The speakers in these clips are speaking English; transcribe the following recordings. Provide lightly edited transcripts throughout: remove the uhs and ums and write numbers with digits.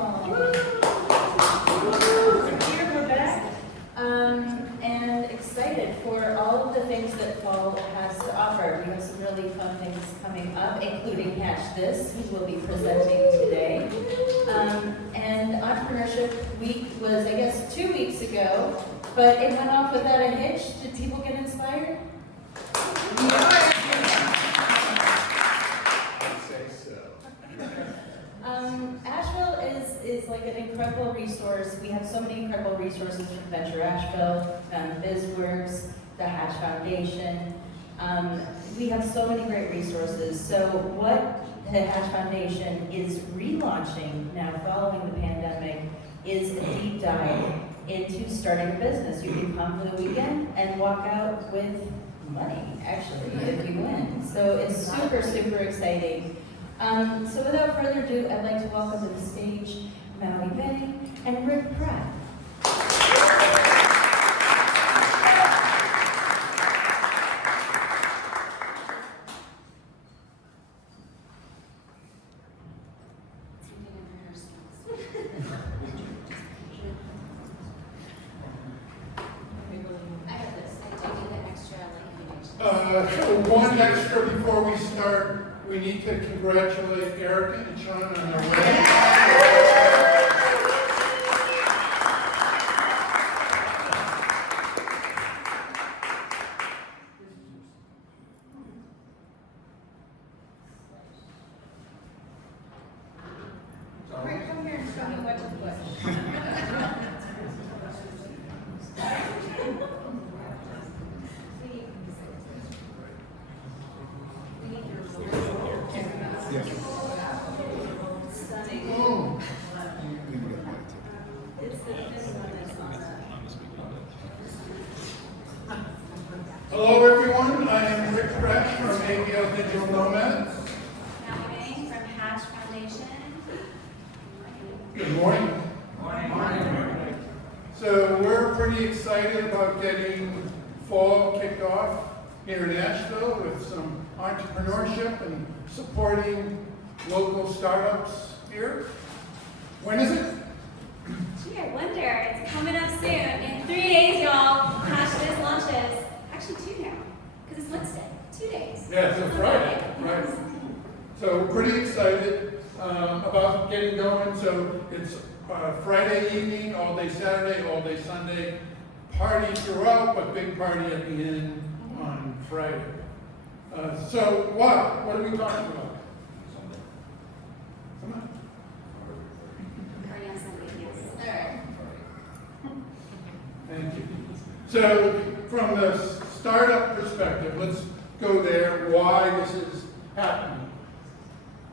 all. Here we're back, and excited for all of the things that fall has to offer. We have some really fun things coming up, including Catch This, who will be presenting today. And Entrepreneurship Week was, I guess, 2 weeks ago, but it went off without a hitch. Did people get inspired? Yeah. Asheville is like an incredible resource. We have so many incredible resources from Venture Asheville, BizWorks, the Hatch Foundation. We have so many great resources. So what the Hatch Foundation is relaunching now following the pandemic is a deep dive into starting a business. You can come for the weekend and walk out with money, actually, if you win. So it's super, super exciting. So without further ado, I'd like to welcome to the stage Maui Bay and Rick Pratt. One extra before we start. We need to congratulate Erica and Sean on their wedding. Rick, come here and show me what to push. Hello everyone, I am Rick Pratt from ABL Digital Nomads. Maui from Hatch Foundation. Good morning. Morning. So we're pretty excited about getting fall kicked off here in Asheville with some entrepreneurship and supporting local startups here. When is it? Gee, I wonder. It's coming up soon. In 3 days, y'all. Hatch This launches. Actually, 2 now, because it's Wednesday. 2 days. Yeah, it's a Friday. Right. So we're pretty excited about getting going. So it's Friday evening, all day Saturday, all day Sunday. Party throughout, but big party at the end on Friday. So what are we talking about? Come on. Party on Sunday, yes. All right. Thank you. So from the startup perspective, let's go there, why this is happening.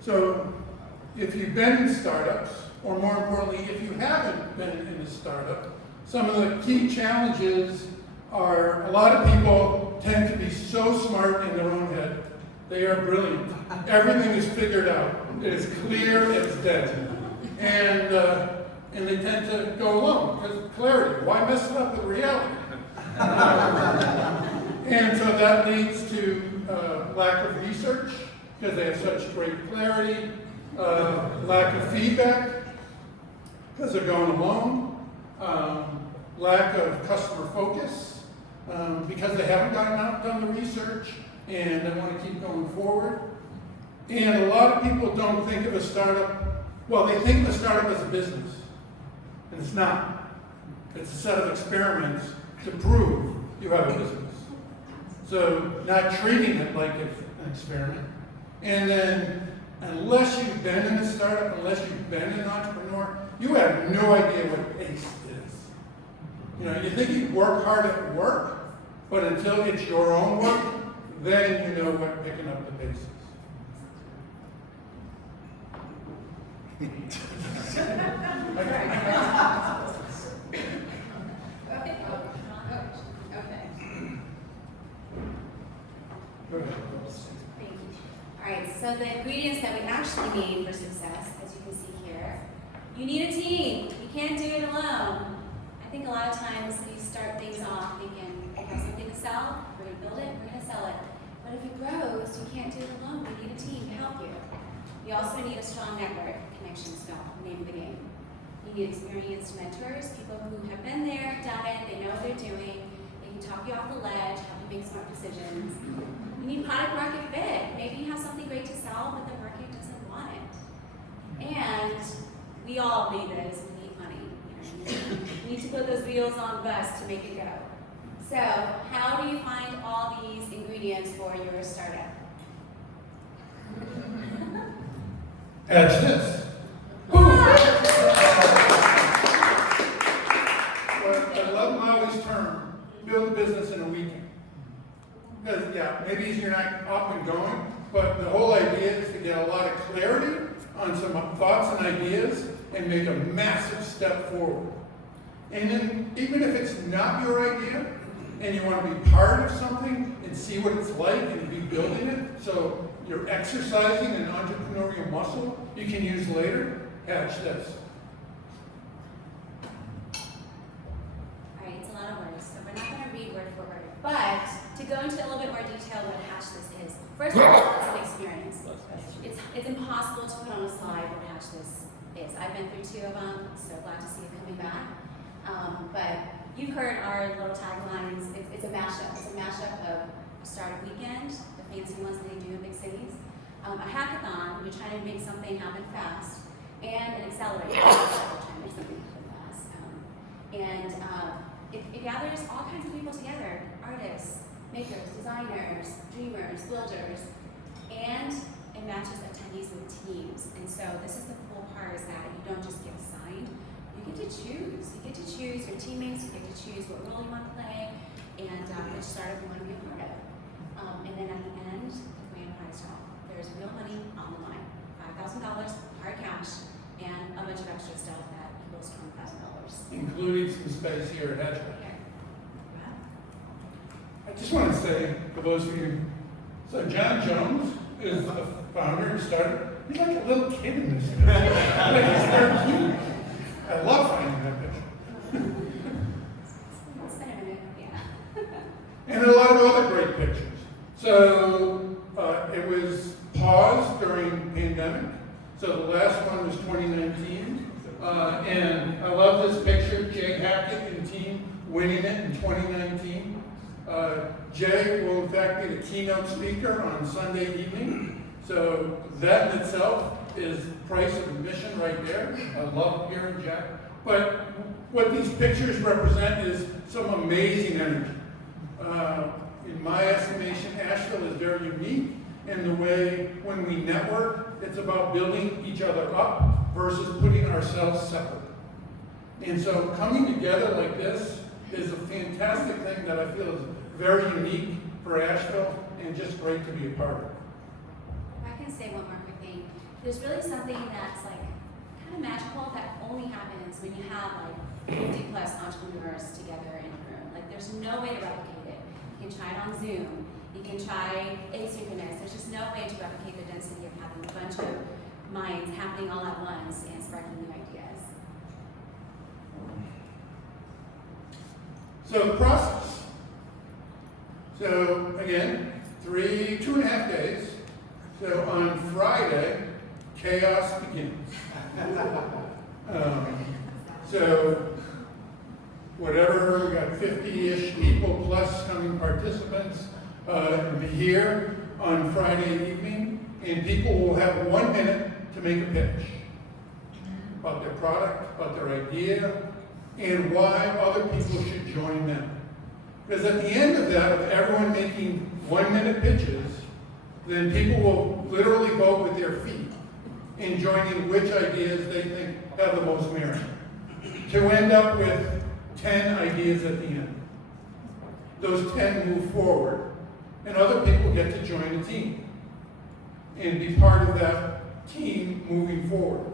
So if you've been in startups, or more importantly, if you haven't been in a startup, some of the key challenges are a lot of people tend to be so smart in their own head. They are brilliant. Everything is figured out. It is clear, it's dead. And they tend to go alone because clarity. Why mess it up with reality? And so that leads to lack of research because they have such great clarity, lack of feedback because they're going alone, lack of customer focus because they haven't gotten out and done the research and they want to keep going forward. And a lot of people don't think of a startup, well, they think of a startup as a business, and it's not. It's a set of experiments to prove you have a business. So not treating it like it's an experiment. And then unless you've been in a startup, unless you've been an entrepreneur, you have no idea what pace is. You know, you think you work hard at work, but until it's your own work, then you know what picking up the pace is. Thank you. All right, so the ingredients that we actually need for success, as you can see here, you need a team. You can't do it alone. I think a lot of times you start things off thinking, I have something to sell, we're going to build it, we're going to sell it. But if it grows, you can't do it alone. You need a team to help you. You also need a strong network. connections don't. Name of the game. You need experienced mentors, people who have been there, done it, they know what they're doing, they can talk you off the ledge, help you make smart decisions. You need product market fit. Maybe you have something great to sell, but the market doesn't want it. And we all need this. We need money. You need to put those wheels on the bus to make it go. So, how do you find all these ingredients for your startup? Catch this. Well, I love Maui's term, build a business in a weekend. Because, yeah, maybe you're not up and going, but the whole idea is to get a lot of clarity on some thoughts and ideas and make a massive step forward. And then, even if it's not your idea, and you want to be part of something and see what it's like and be building it, so you're exercising an entrepreneurial muscle you can use later, catch this. All right, it's a lot of words, so we're not going to read word for word. But to go into a little bit more detail what Hatch This is, first of all, it's an experience. It's impossible to put on a slide what Hatch This is. I've been through 2 of them, so glad to see it coming back. But you've heard our little taglines. It's a mashup. It's a mashup of a startup weekend, the fancy ones that they do in big cities, a hackathon, we're trying to make something happen fast, and an accelerator, we're trying to make something happen fast. It gathers all kinds of people together, artists, makers, designers, dreamers, builders, and it matches attendees with teams. And so this is the cool part, is that you don't just get assigned, you get to choose. You get to choose your teammates, you get to choose what role you want to play, and which startup you want to be a part of. And then at the end, the grand prize draw. There's real money on the line. $5,000 hard cash, and a bunch of extra stuff that equals $20,000. Including some space here at Hedgewood. Okay. I just want to say, for those of you, so John Jones is the founder who started. He's like a little kid in this. Like he's 13. I love finding that picture. It's been a minute, yeah. And a lot of other great pictures. So it was paused during pandemic. So the last one was 2019. And I love this picture, Jay Hackett and team winning it in 2019. Jay will in fact be the keynote speaker on Sunday evening. So that in itself is price of admission right there. I love hearing Jack. But what these pictures represent is some amazing energy. In my estimation, Asheville is very unique in the way when we network, it's about building each other up versus putting ourselves separate. And so coming together like this is a fantastic thing that I feel is very unique for Asheville and just great to be a part of. If I can say one more quick thing, there's really something that's like kind of magical that only happens when you have like 50+ entrepreneurs together in a room. Like there's no way to replicate it. You can try it on Zoom. You can try asynchronous. There's just no way to replicate the density of having a bunch of minds happening all at once and sparking new ideas. So the process. So again, 2.5 days. So on Friday, chaos begins. So whatever, we got 50-ish people plus coming participants be here on Friday evening, and people will have 1 minute to make a pitch about their product, about their idea, and why other people should join them. Because at the end of that, with everyone making 1 minute pitches, then people will literally vote with their feet in joining which ideas they think have the most merit, to end up with 10 ideas at the end. Those 10 move forward, and other people get to join a team and be part of that team moving forward.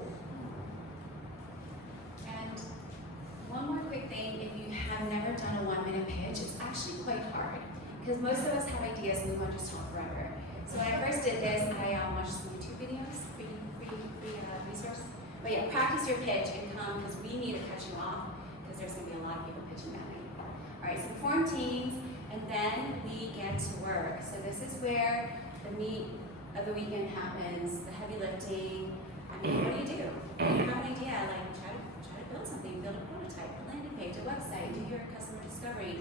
And one more quick thing, if you have never done a 1 minute pitch, it's actually quite hard because most of us have ideas and we want to just talk forever. So when I first did this, I watched some YouTube videos, free resource. But yeah, practice your pitch and come because we need to cut you off because there's going to be a lot of people pitching that night. All right, so form teams, and then we get to work. So this is where the meat of the weekend happens, the heavy lifting. I mean, what do? You have an idea, like try to build something, build a prototype, a landing page, a website, do your customer discovery,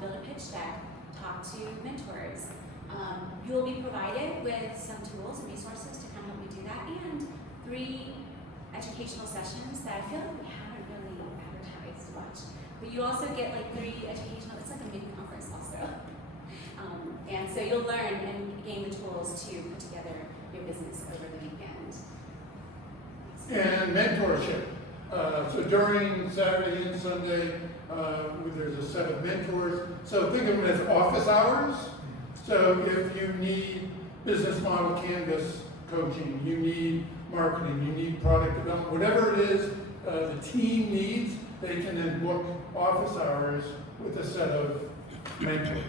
build a pitch deck, talk to mentors. You'll be provided with some tools and resources to kind of help you do that, and 3 educational sessions that I feel like we haven't really advertised much. But you also get like 3 educational, it's like a mini conference also. And so you'll learn and gain the tools to put together your business over the weekend. And mentorship. So during Saturday and Sunday, there's a set of mentors. So think of them as office hours. So if you need business model canvas coaching, you need marketing, you need product development, whatever it is the team needs, they can then book office hours with a set of mentors.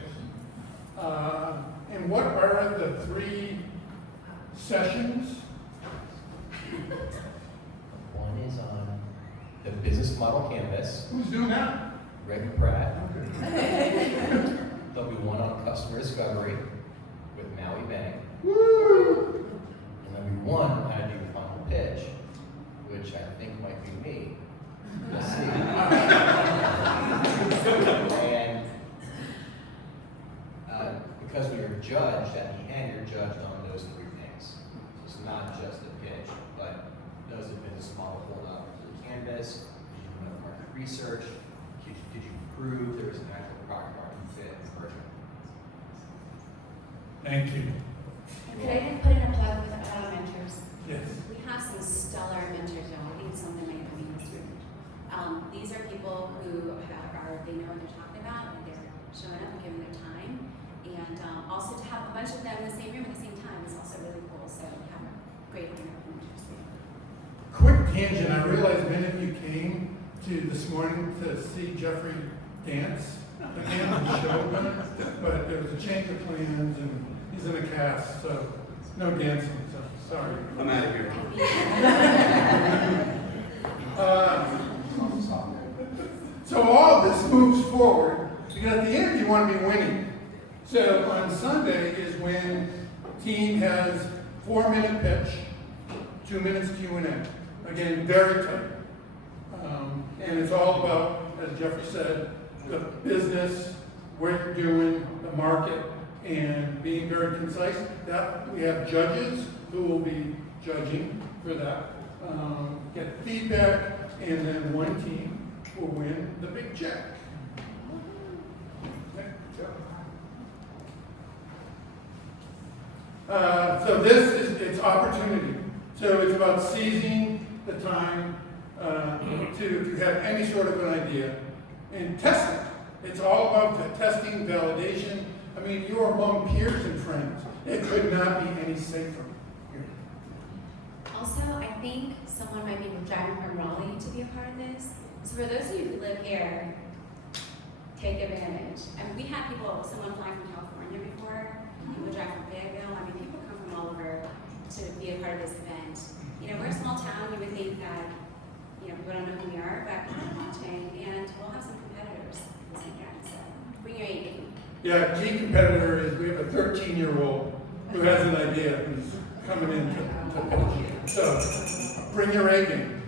And what are the 3 sessions? One is on the business model canvas, Who's doing that? Greg and Pratt. Okay. There'll be one on customer discovery with Maui Bank. Woo! And there'll be one on how to do the final pitch, which I think might be me. We'll see. And because we are judged, at the end you're judged on those 3 things. So it's not just the pitch, but does the business model hold up to the canvas? Did you do enough market research? Did you prove there was an actual product market fit in version? Thank you. And could I then put in a plug with mentors? Yes. We have some stellar mentors, y'all. I think some of them might be in this room. These are people who they know what they're talking about, and they're showing up and giving their time. And also to have a bunch of them in the same room at the same time is also really cool. So we have a great lineup of mentors. Quick tangent, I realize many of you came to this morning to see Jeffrey dance again on the show, but there was a change of plans and he's in a cast, so no dancing, so sorry. I'm out of here. So all this moves forward because at the end you want to be winning. So on Sunday is when team has 4-minute pitch, 2 minutes Q&A. Again, very tight. And it's all about, as Jeffrey said, the business, what you're doing, the market, and being very concise. That we have judges who will be judging for that. Get feedback, and then one team will win the big check. So this is its opportunity. So it's about seizing the time to if you have any sort of an idea and test it. It's all about the testing, validation. I mean, you're among peers and friends. It could not be any safer. Also, I think someone might be driving from Raleigh to be a part of this. So for those of you who live here, take advantage. I mean, we had someone fly from California before, people drive from Fayetteville. I mean, people come from all over to be a part of this event. You know, we're a small town, you would think that, you know, people don't know who we are, but we're watching, and we'll have some competitors this weekend, so bring your A game. Yeah, key competitor is we have a 13-year-old who has an idea who's coming in to pitch. So bring your A game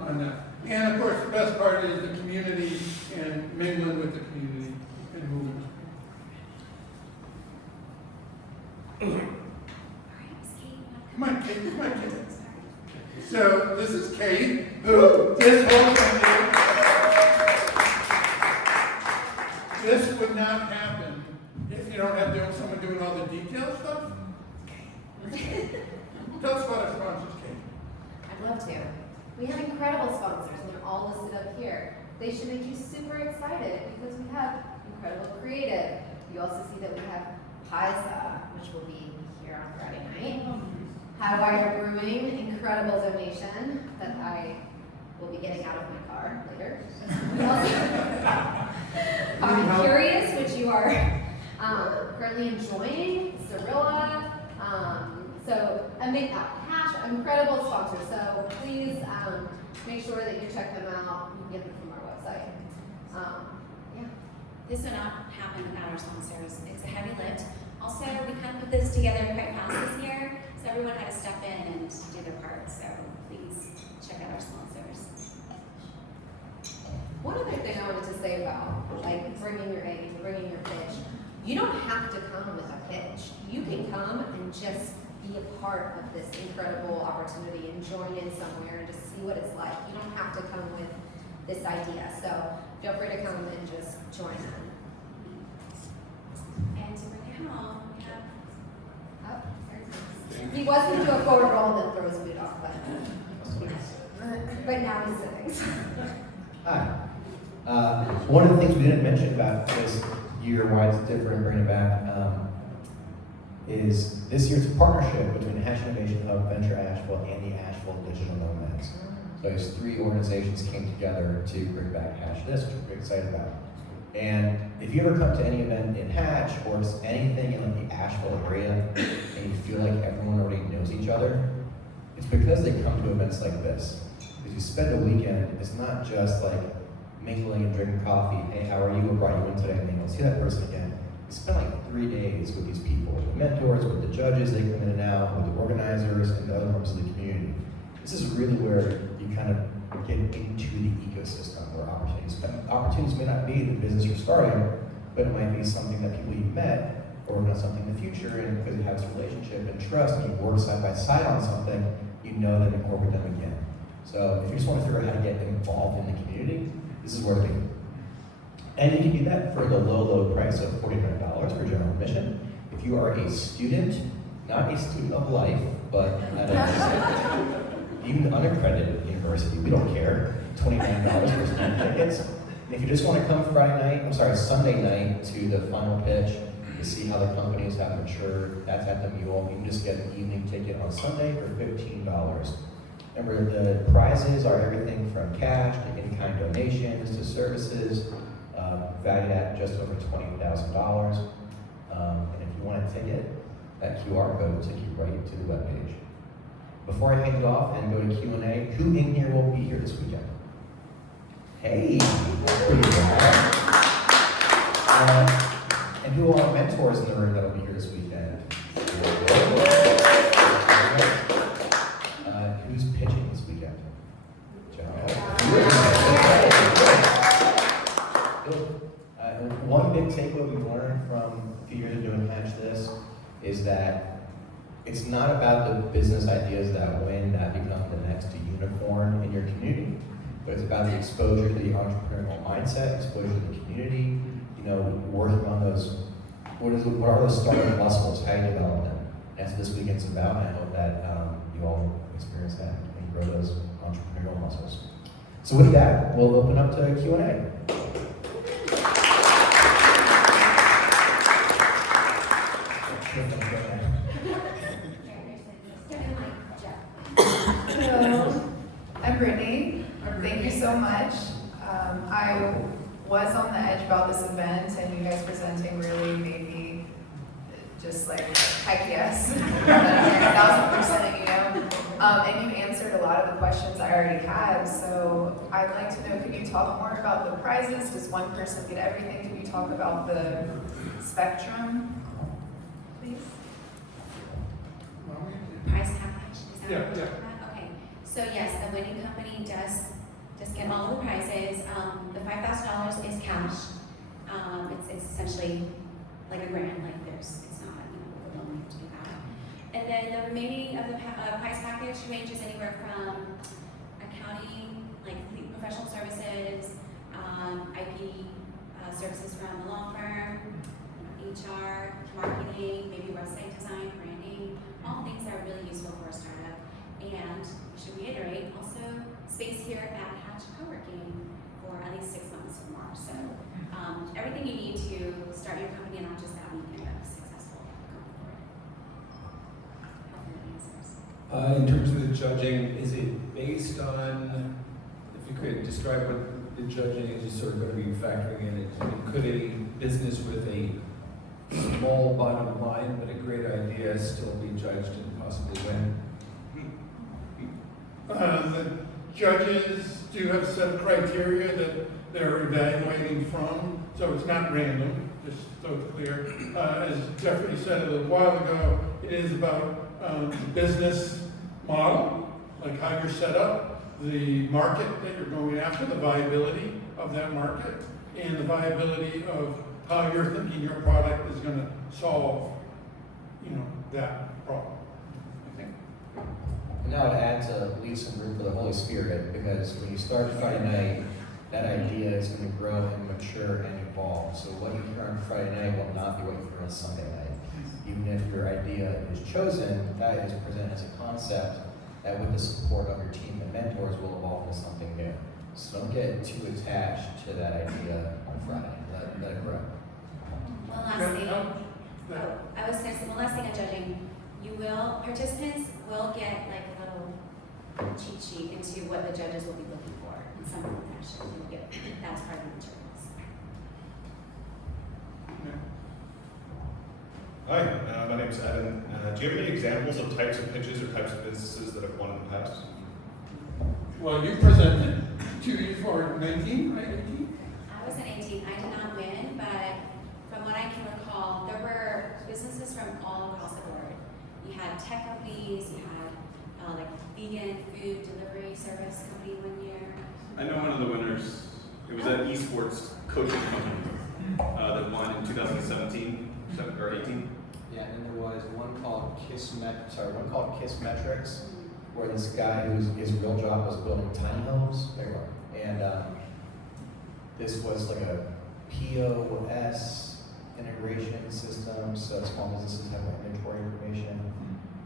on that. And of course, the best part is the community and mingling with the community and moving. Come on, Kate. Come on, Kate. So this is Kate, who this whole thing this would not happen if you don't have someone doing all the detail stuff. Tell us about our sponsors, Kate. I'd love to. We have incredible sponsors, and they're all listed up here. They should make you super excited because we have incredible creative. You also see that we have Pisa, which will be here on Friday night. Highwire Brewing, incredible donation that I will be getting out of my car later. We also Coffee Curious, which you are currently enjoying, Cirilla. So incredible sponsors. So please make sure that you check them out. You can get them from our website. Yeah. This would not happen without our sponsors. It's a heavy lift. Also, we kind of put this together quite fast this year. So everyone had to step in and do their part, so please check out our sponsors. One other thing I wanted to say about like bringing your A, bringing your pitch, you don't have to come with a pitch. You can come and just be a part of this incredible opportunity and join in somewhere and just see what it's like. You don't have to come with this idea. So feel free to come and just join in. And to bring it home, we have Oh, there's he was going to do a forward roll and then throw his boot off, but now he's sitting. Hi. One of the things we didn't mention about this year, why it's different, bring it back, is this year it's a partnership between the Hatch Innovation Hub, Venture Asheville, and the Asheville Digital Nomads. So these three organizations came together to bring back Hatch This, which we're excited about. And if you ever come to any event in Hatch or just anything in the Asheville area and you feel like everyone already knows each other, it's because they come to events like this. Because you spend a weekend, it's not just like mingling and drinking coffee, hey, how are you? What brought you in today? And then you'll see that person again. You spend like 3 days with these people, with the mentors, with the judges, they come in and out, with the organizers, and the other members of the community. This is really where you kind of get into the ecosystem where opportunities may not be the business you're starting, but it might be something that people you met or about something in the future, and because you have this relationship and trust, and you work side by side on something, you know them and incorporate them again. So if you just want to figure out how to get involved in the community, this is where to be. And you can do that for the low price of $49 for general admission. If you are a student, not a student of life, but at a even unaccredited university, we don't care, $29 for student tickets. And if you just want to come Sunday night to the final pitch to see how the companies have matured, that's at the Mule. You can just get an evening ticket on Sunday for $15. Remember, the prizes are everything from cash to in-kind donations to services, valued at just over $20,000. And if you want a ticket, that QR code will take you right to the webpage. Before I hand it off and go to Q&A, who in here will be here this weekend? Hey, pretty good. And who are mentors in the room that will be here this weekend? Who's pitching this weekend? One big takeaway we've learned from a few years of doing Hatch This is that it's not about the business ideas that win, that become the next unicorn in your community, but it's about the exposure to the entrepreneurial mindset, exposure to the community, working on those, what are those startup muscles, how you develop them. That's what this weekend's about, and I hope that you all experience that and grow those entrepreneurial muscles. So with that, we'll open up to Q&A. Hello, I'm Brittany. Thank you so much. I was on the edge about this event, and you guys presenting really made me just like, heck yes, 1,000% and you answered a lot of the questions I already had. So I'd like to know, can you talk more about the prizes? Does one person get everything? Can you talk about the spectrum, please? prize package. Is that Yeah, what you're yeah. talking about? Okay. So yes, the winning company does get all of the prizes. The $5,000 is cash. It's essentially like a grant. Like it's not a loan to do that. And then the remaining of the prize package ranges anywhere from accounting, like professional services, IP services from a law firm, HR, marketing, maybe website design, branding, all things that are really useful for a startup. And I should reiterate, also space here at Hatch Co-working for at least 6 months or more. So everything you need to start your company and not just that weekend that was successful going forward. Hopefully that answers. In terms of the judging, is it based on, if you could describe what the judging is sort of going to be factoring in? Could a business with a small bottom line but a great idea still be judged and possibly win? The judges do have a set of criteria that they're evaluating from, so it's not random, just so it's clear. As Jeffrey said a little while ago, it is about business model, like how you're set up, the market that you're going after, the viability of that market, and the viability of how you're thinking your product is going to solve, that problem. I think. And that would add to leave some room for the Holy Spirit, because when you start Friday night, that idea is going to grow and mature and evolve. So what you hear on Friday night will not be what you hear on Sunday night. Even if your idea is chosen, that is presented as a concept that with the support of your team and mentors will evolve into something new. So don't get too attached to that idea on Friday. Let it grow. One last thing. I was going to say, one last thing on judging. Participants will get like a little cheat sheet into what the judges will be looking for in some fashion. You'll get that as part of the materials. Hi, my name is Evan. Do you have any examples of types of pitches or types of businesses that have won in the past? Well, you presented for 19, right? 18? I was an 18. I did not win, but from what I can recall, there were businesses from all across the board. You had tech companies, you had like vegan food delivery service company one year. I know one of the winners. It was an esports coaching company that won in 2017 or 18. Yeah, and then there was one called Kissmetrics, where this guy his real job was building tiny homes. There you go. And this was like a POS integration system, so small businesses have inventory information.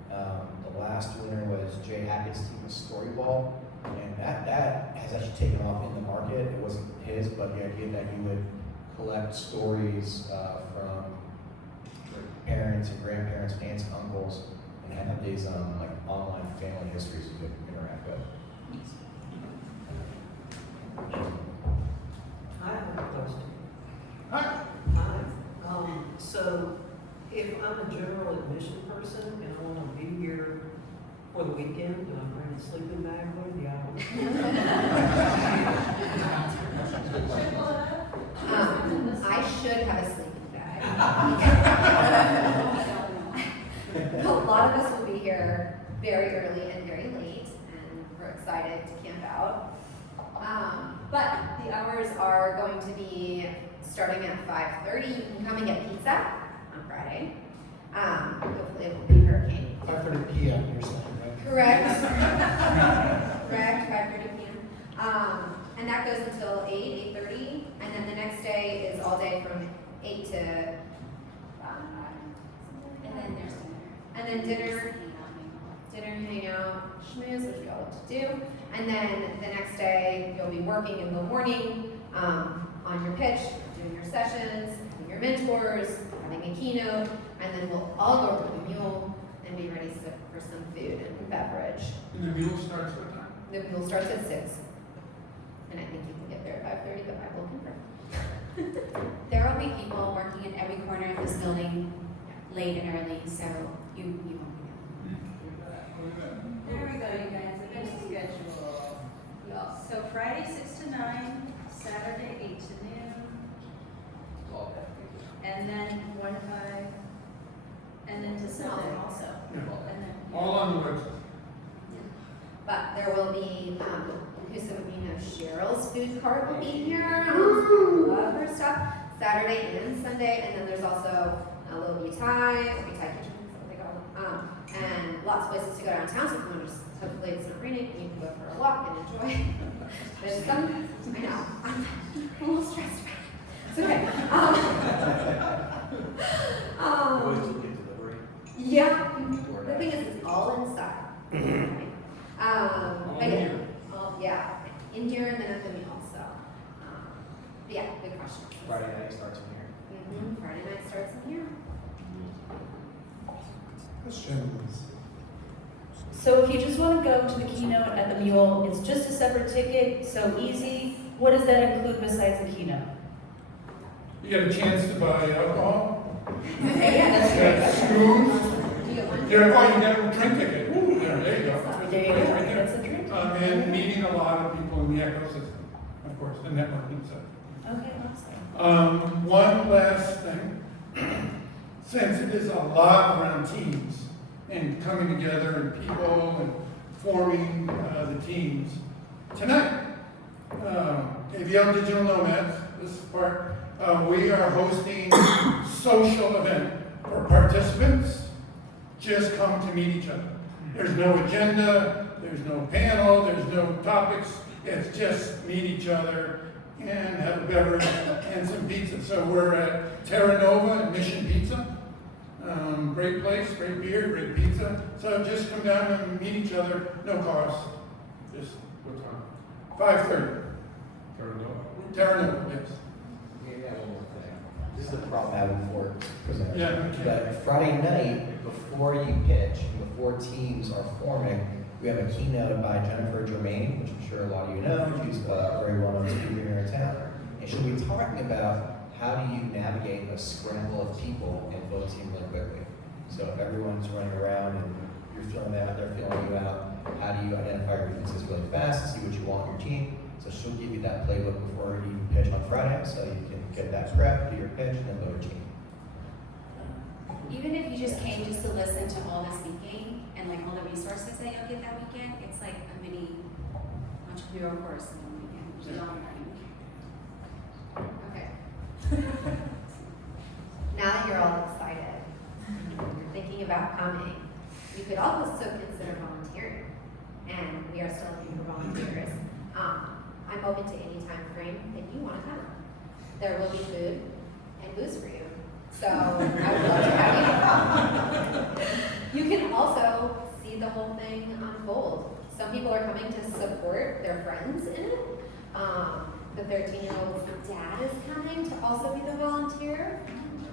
The last winner was Jay Hackett's team with Storyball, and that has actually taken off in the market. It wasn't his, but the idea that you would collect stories from parents and grandparents, aunts and uncles, and have these like online family histories you could interact with. I have a question. Hi. Hi. So if I'm a general admission person and I want to be here for the weekend, do I bring a sleeping bag with me? I should have a sleeping bag. A lot of us will be here very early and very late, and we're excited to camp out. But the hours are going to be starting at 5:30. You can come and get pizza on Friday. Hopefully it will be hurricane. 5:30 p.m. you're saying, right? Correct. Correct, 5:30 p.m. And that goes until 8:30, and then the next day is all day from 8 to 5. And then there's dinner. And then dinner, hang out, schmooze, which we all love to do. And then the next day, you'll be working in the morning on your pitch, doing your sessions, having your mentors, having a keynote, and then we'll all go over the mule and be ready for some food and beverage. And the mule starts what time? The mule starts at 6. And I think you can get there at 5:30, but I will confirm. There will be people working in every corner of this building late and early, so you won't be there. There we go, you guys, event schedule. So Friday 6 to 9, Saturday 8 to noon, All day. and then 1 to 5, and then to Sunday also. Yeah. And then, All on the website. But there will be, who some of you know, Cheryl's food cart will be here. Love her stuff. Saturday and Sunday, and then there's also a little Butai, or Butai Kitchen, that's what they call them. And lots of places to go downtown, so if you want to just, hopefully it's not raining, and you can go for a walk and enjoy. There's some, I know, I'm a little stressed about it. It's okay. Always do get delivery. Yeah, the thing is, it's all inside. But yeah, yeah, in here and then at the meal, so. But yeah, good question. Friday night starts in here. Friday night starts in here. Question. So if you just want to go to the keynote at the Mule, it's just a separate ticket, so easy. What does that include besides the keynote? You get a chance to buy alcohol. Yeah, that's Get great. food. Do you want Get a drink ticket. Ooh, there you go. There you go, Right there. that's a drink. And meeting a lot of people in the ecosystem, of course, the networking side. Okay, awesome. One last thing. Since it is a lot around teams, and coming together and people and forming the teams. Tonight, AVL Digital Nomads, this is part, we are hosting social event for participants. Just come to meet each other. There's no agenda, there's no panel, there's no topics. It's just meet each other and have a beverage and some pizza. So we're at Terra Nova and Mission Pizza. Great place, great beer, great pizza. So just come down and meet each other, no cost. Just What time? 5:30. Terra Nova, yes. Maybe I have one more thing. This is the problem I have before presenters. Yeah, okay. But Friday night, before you pitch, and before teams are forming, we have a keynote by Jennifer Germain, which I'm sure a lot of you know. She's a very well-known speaker here in town. And she'll be talking about how do you navigate a scramble of people and build a team really quickly. So if everyone's running around and you're filling out, they're filling you out, how do you identify your weaknesses really fast, see what you want in your team? So she'll give you that playbook before you pitch on Friday, so you can get that prep, do your pitch, and then build a team. Even if you just came just to listen to all the speaking and like all the resources that you'll get that weekend, it's like a mini entrepreneurial course in one weekend, which is all learning. Okay. Now that you're all excited, you're thinking about coming, you could also consider volunteering. And we are still looking for volunteers. I'm open to any time frame that you want to come. There will be food and booze for you. So I would love to have you. You can also see the whole thing unfold. Some people are coming to support their friends in it. The 13-year-old's dad is coming to also be the volunteer.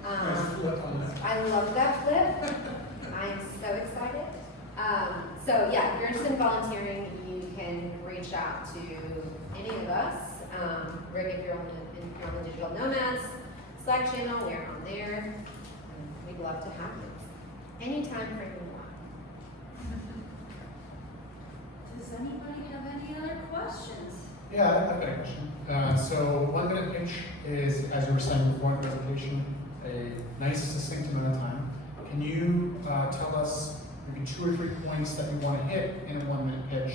I love that flip. I'm so excited. So yeah, if you're interested in volunteering, you can reach out to any of us. Rick, if you're on the Digital Nomads Slack channel, we're on there. We'd love to have you. Anytime frame you want. Does anybody have any other questions? Yeah, I've got a question. So 1 minute pitch is, as you were saying before in the presentation, a nice succinct amount of time. Can you tell us maybe 2 or 3 points that you want to hit in a 1 minute pitch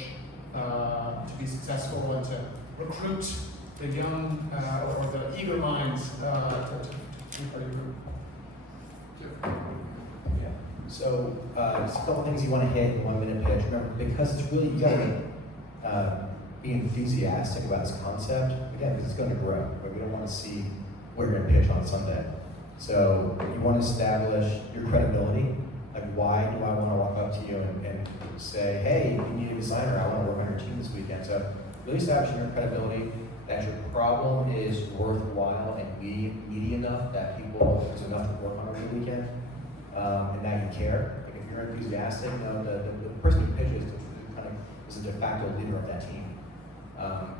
to be successful and to recruit the young or the eager minds to be part of your group? Yeah. So, just a couple things you want to hit in a 1 minute pitch. Remember, because it's really, you gotta be enthusiastic about this concept, again, because it's going to grow. Right? We don't want to see what you're going to pitch on Sunday. So, you want to establish your credibility. Like, why do I want to walk up to you and say, hey, you need a designer, I want to work on your team this weekend. So, really establishing your credibility, that your problem is worthwhile and meaty enough that people, there's enough to work on over the weekend, and that you care. Like if you're enthusiastic, you know, the person who pitches is a de facto leader of that team.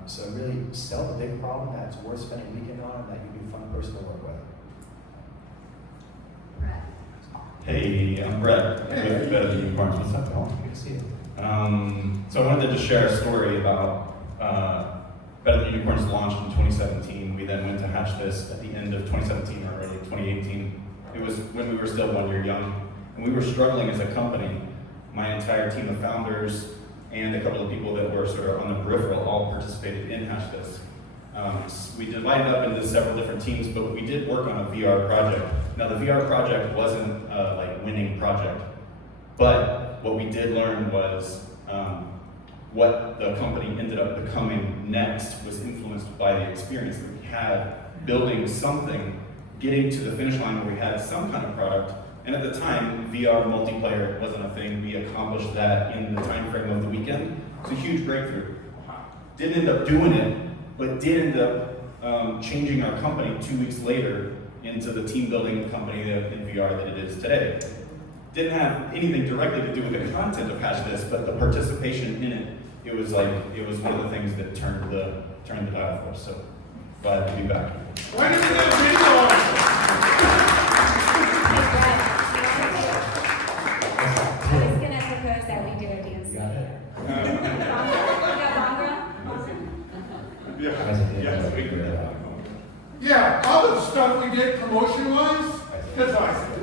So really sell the big problem that's worth spending a weekend on and that you'd be a fun person to work with. Brett. Hey, I'm Brett. With Better Than Unicorns. What's up, y'all? Good to see you. So I wanted to just share a story about Better Than Unicorns launched in 2017. We then went to hatch this at the end of 2017 or early 2018. It was when we were still 1 year young, and we were struggling as a company. My entire team of founders and a couple of people that were sort of on the peripheral all participated in Hatch This. We divided up into several different teams, but we did work on a VR project. Now the VR project wasn't a winning project, but what we did learn was what the company ended up becoming next was influenced by the experience that we had building something, getting to the finish line where we had some kind of product. And at the time, VR multiplayer wasn't a thing. We accomplished that in the time frame of the weekend. It's a huge breakthrough. Didn't end up doing it, but did end up changing our company 2 weeks later into the team building company in VR that it is today. Didn't have anything directly to do with the content of Hatch This, but the participation in it. It was one of the things that turned the dial for us. So glad to be back. Why did you get a video? I was gonna propose that we do a dance. You got it? Yes, we can. Yeah, all the stuff we did promotion-wise, that's awesome.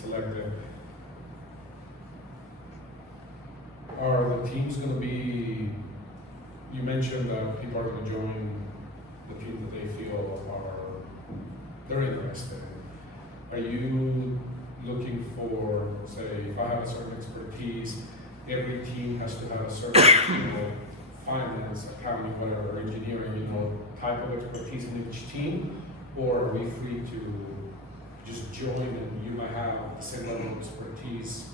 selected. Are the teams going to be, you mentioned that people are going to join the team that they feel they're interested in. Are you looking for, say, if I have a certain expertise, every team has to have a certain, finance, accounting, whatever, engineering, type of expertise in each team? Or are we free to just join and you might have the same level of expertise,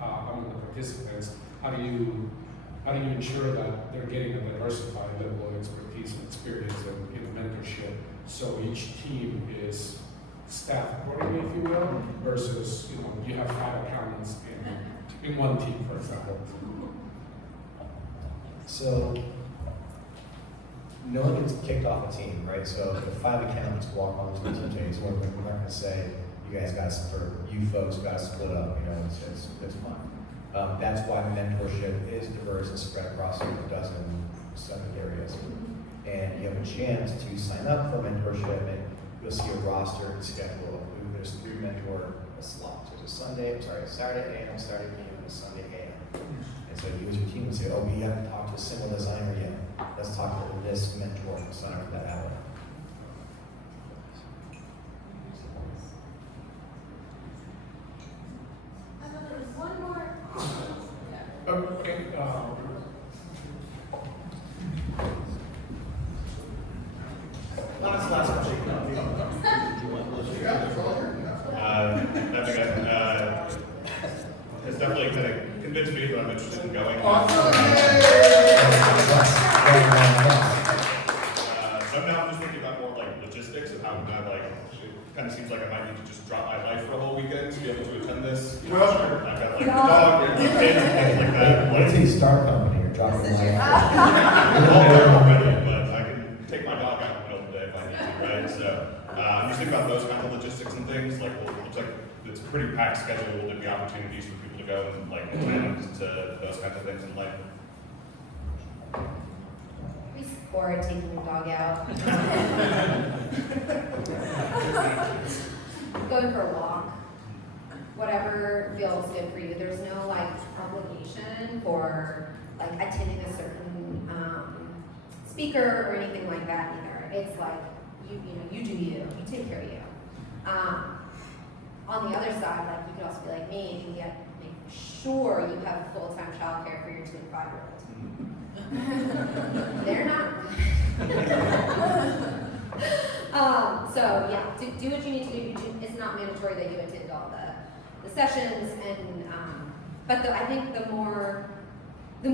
among the participants? How do you ensure that they're getting a diversified level of expertise and experience and mentorship, so each team is staffed accordingly, if you will, versus, you have 5 accountants in one team, for example? So, no one gets kicked off a team, right? So if 5 accountants walk onto a team, we're not going to say, you guys got to, you folks got to split up, it's fine. That's why mentorship is diverse and spread across a dozen subject areas. And you have a chance to sign up for mentorship, and you'll see a roster and schedule of there's 3 mentor slots. There's a Saturday AM, Saturday PM, and a Sunday AM. And so you as your team would say, oh, we haven't talked to a single designer yet. Let's talk to this mentor and sign up for that hour. There's one more. Okay. It's definitely kind of convinced me that I'm interested in going. So now I'm just thinking about more like logistics and how it kind of seems like I might need to just drop my life for a whole weekend to be able to attend this. I've got like a dog and kids and things like that. Let's say Star Company or dropping my all there already, but I can take my dog out in the middle of the day if I need to, right? So I'm just thinking about those kind of logistics and things. Like, well, it looks like it's a pretty packed schedule. Will there be opportunities for people to go and attend to those kinds of things in life? We support taking your dog out. Going for a walk. Whatever feels good for you. There's no obligation for attending a certain speaker or anything like that either. It's you do you. You take care of you. On the other side, you could also be like me and make sure you have full-time childcare for your 2 and 5-year-olds. They're not. So yeah, do what you need to do. It's not mandatory that you attend all the sessions, and but I think the more you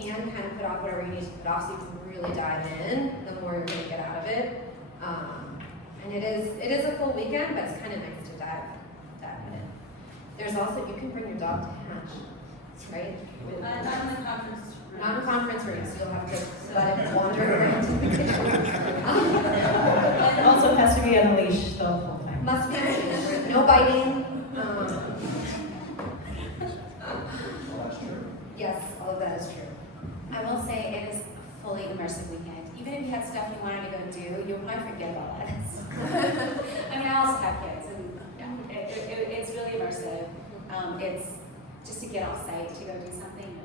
can kind of put off whatever you need to put off, so you can really dive in, the more you're going to get out of it. And it is a full weekend, but it's kind of nice to dive in. There's also, you can bring your dog to Hatch, right? Not in the conference room. Not in conference rooms, so you'll have to let it wander around. It also has to be on a leash the whole time. Must be on a leash. No biting. Yes, all of that is true. I will say it is a fully immersive weekend. Even if you had stuff you wanted to go do, you might forget about that. I mean, I also have kids, and it's really immersive. It's just to get off site, to go do something,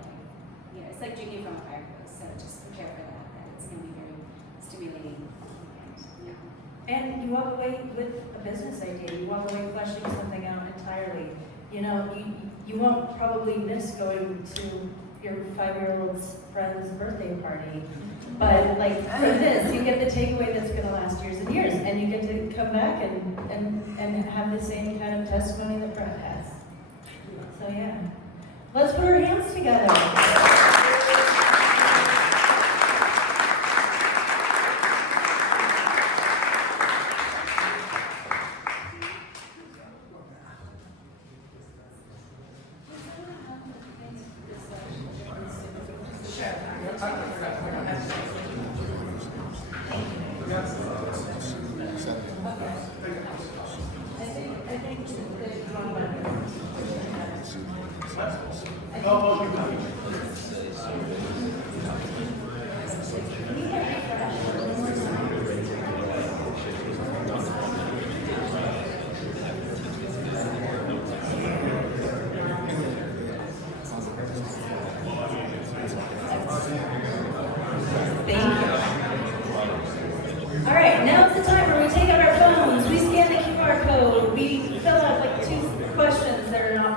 it's like drinking from a fire hose, so just prepare for that. It's going to be very stimulating. And you walk away with a business idea. You walk away fleshing something out entirely. You won't probably miss going to your 5-year-old's friend's birthday party. But for this, you get the takeaway that's going to last years and years, and you get to come back and have the same kind of testimony that Brett has. So yeah, let's put our hands together.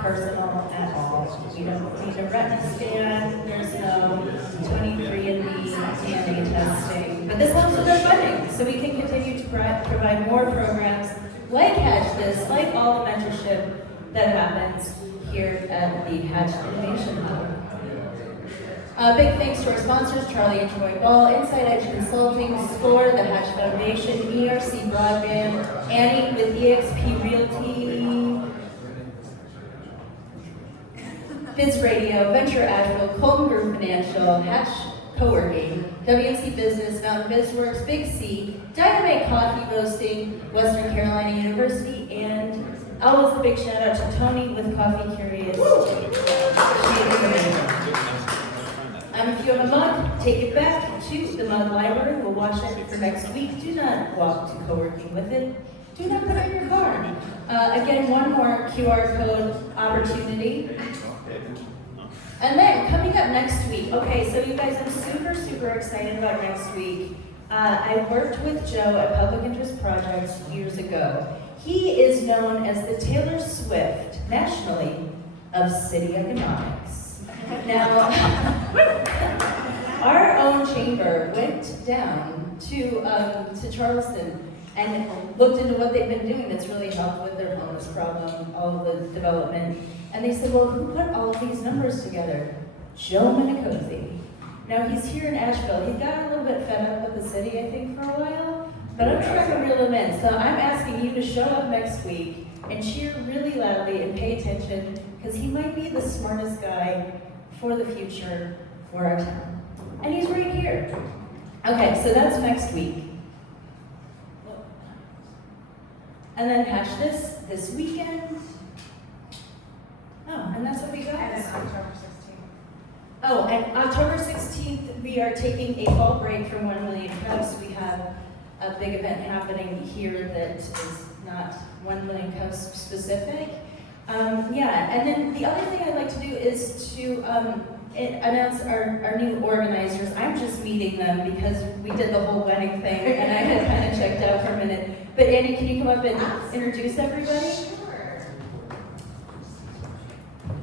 personal at all. We don't need to rent a stand, there's no 23andMe DNA testing. But this helps with our funding, so we can continue to provide more programs like Hatch This, like all the mentorship that happens here at the Hatch Innovation Hub. Big thanks to our sponsors, Charlie and Troy Ball, Inside Edge Consulting, SCORE, the Hatch Foundation, ERC Broadband, Annie with eXp Realty, Biz Radio, Venture Asheville, Colton Group Financial, Hatch Co-working, WMC Business, Mountain BizWorks, Big C, Dynamite Coffee Roasting, Western Carolina University, and always a big shout out to Tony with Coffee Curious. If you have a mug, take it back to the mug library. We'll wash it for next week. Do not walk to co-working with it. Do not put it in your car. Again, one more QR code opportunity. And then coming up next week, okay, so you guys, I'm super, super excited about next week. I worked with Joe at Public Interest Projects years ago. He is known as the Taylor Swift, nationally, of city economics. Now, our own chamber went down to Charleston and looked into what they've been doing that's really helped with their homeless problem, all of the development. And they said, well, who put all of these numbers together? Joe Minicozy. Now, he's here in Asheville. He got a little bit fed up with the city, I think, for a while, but I'm trying to reel him in. So I'm asking you to show up next week and cheer really loudly and pay attention, because he might be the smartest guy for the future for our town. And he's right here. Okay, so that's next week. And then Hatch this weekend. Oh, and that's what we got. And October 16th. Oh, and October 16th, we are taking a fall break from 1 Million Cups. We have a big event happening here that is not 1 Million Cups specific. Yeah, and then the other thing I'd like to do is to announce our new organizers. I'm just meeting them because we did the whole wedding thing and I had kind of checked out for a minute. But Annie, can you come up and introduce everybody? Sure.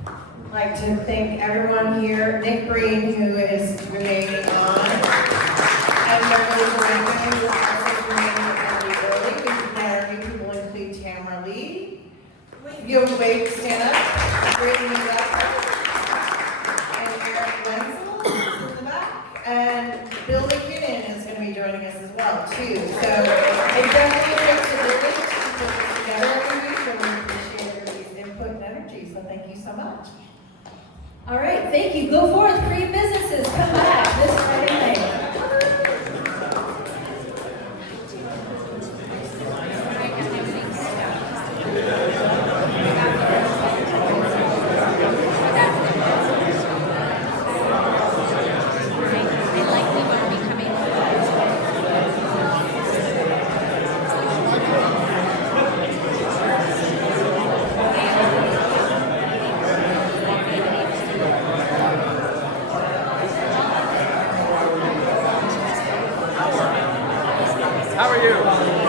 I'd like to thank everyone here, Nick Green, who is remaining on, and members around him who are also remaining early. We had our new people include Tamara Lee. You'll wait, stand up, Brittany Zephyr, and Eric Wenzel is in the back, and Bill McKinnon is going to be joining us as well, too. So it definitely takes a village to put this together every week, and we appreciate everybody's input and energy, so thank you so much. All right, thank you. Go forth, create businesses. Come back this Friday night. How are you?